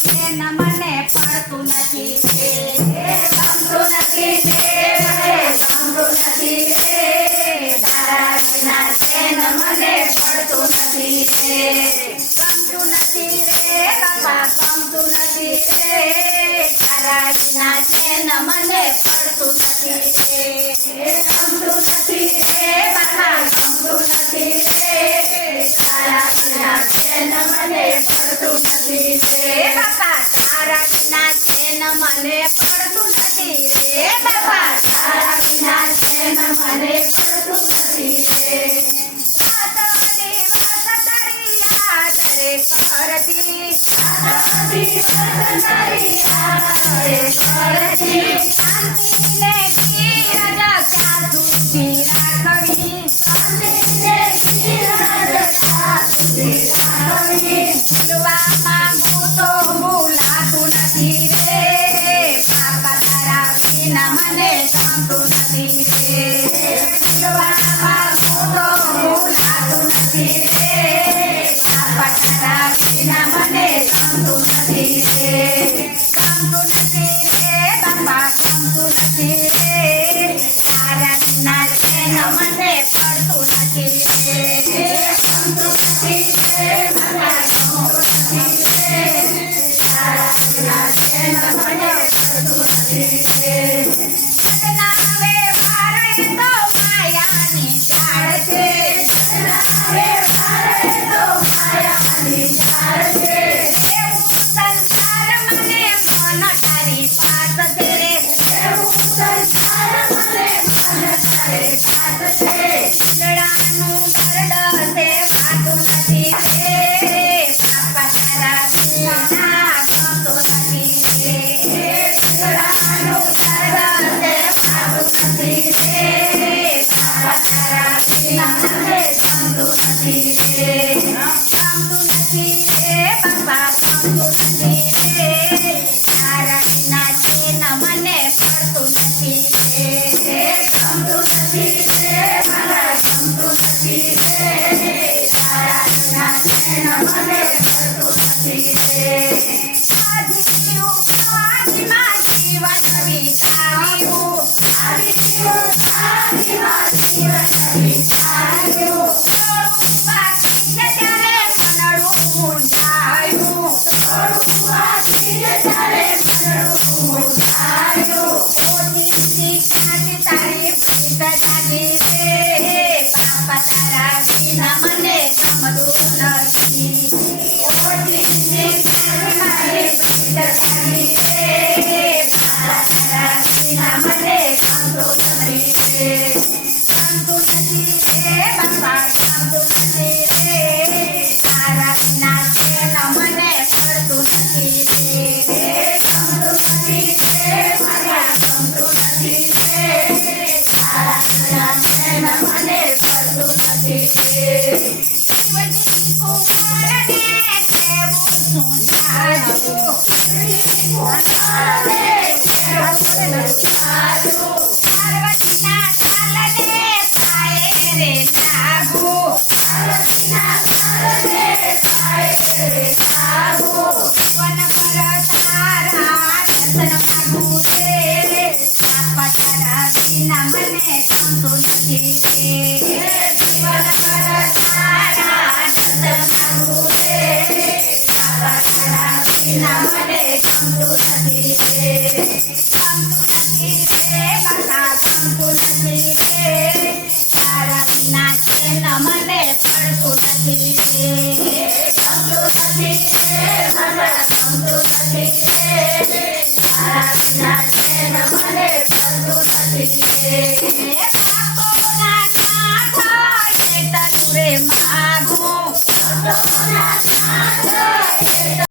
છે ન મને પડતું નથી રે ગમતું નથી રે મને ગમતું નથી રે તારા વિના છે ન મને પડતું નથી રે ગમતું નથી રે બાપા ગમતું નથી રે તારા વિના છે ન મને પડતું નથી રે ગમતું નથી રે બાપા ગમતું નથી રે તારા વિના છે ન મને પડતું નથી રે બાપા તારા વિના છે ન મને પડતું નથી રે બાપા તારા વિના છે ન મને પડતું નથી રે રાત દિવસ તારી યાદ રે કરતી રાત દિવસ તારી યાદ રે કરતી શાંતિને ધીરજ ક્યાં સુધી રાખવી શાંતિને ધીરજ ક્યાં સુધી રાખવી ભૂલવા માંગુ તો ભૂલાતું નથી રે બાપા તારા વિના મને ગમતું નથી રે ભૂલવા માંગુ તો ભૂલાતું નથી રે બાપા તારા વિના મને ગમતું નથી રે ગમતું નથી રે બાપા ગમતું નથી રે તારા વિના છે ન મને પડતું નથી રે ગમતું નથી રે બાપા ગમતું નથી રે તારા વિના છે ન મને પડતું નથી રે સદના વ્યવહાર એ તો માયાની ચાળ છે સદના વ્યવહાર એ તો માયાની ચાળ છે એવું સંસાર મને મન તારી પાસ છે રે એવું સંસાર મને મન તારી પાસ છે લડાનું દર્દ સેવાતું નથી રે બાપા તારા વિના ગમતું નથી રે લડાનું દર્દ સેવાતું નથી રે બાપા તારા વિના મને ગમતું નથી રે ગમતું નથી રે બાપા ગમતું નથી રે તારા વિના છે ન મને પડતું નથી રે ગમતું નથી રે મને ગમતું નથી રે તારા વિના છે ન મને પડતું નથી રે આજીવું આજીમાં જીવન વિતાવ્યું આજીવું આજીમાં જીવન વિતાવ્યું થોડું બાકી છે ત્યારે મનડું મૂંઝાયું થોડું બાકી છે ત્યારે મનડું મૂંઝાયું ઓછી કાંઠી તારી પ્રીત જાગી રે બાપા તારા વિના મને ગમતું નથી ઓછી કાંઠી મારી પ્રીત જાગી રે બાપા તારા વિના મને ગમતું નથી રે ગમતું નથી રે બાપા ગમતું નથી રે તારા વિના છે ન મને પડતું નથી રે ગમતું નથી રે મને ગમતું નથી રે તારા વિના છે ન મને પડતું નથી રે શિવજી કુમારને કેવું સુંધારું શિવજી કુમારને કેવું સુંધારું પાર્વતીના કાલને પાયે રે લાગુ પાર્વતીના કાલને પાયે રે લાગુ વન પર તારા દર્શન માગું રે બાપા તારા વિના મને ગમતું નથી રે જીવન પર તારા દર્શન માગું રે બાપા તારા વિના મને ગમતું નથી રે ગમતું નથી રે બાપા ગમતું નથી રે તારા વિના છે ન મને પડતું નથી રે ગમતું નથી રે મને ગમતું નથી રે તારા વિના છે ન મને પડતું નથી રે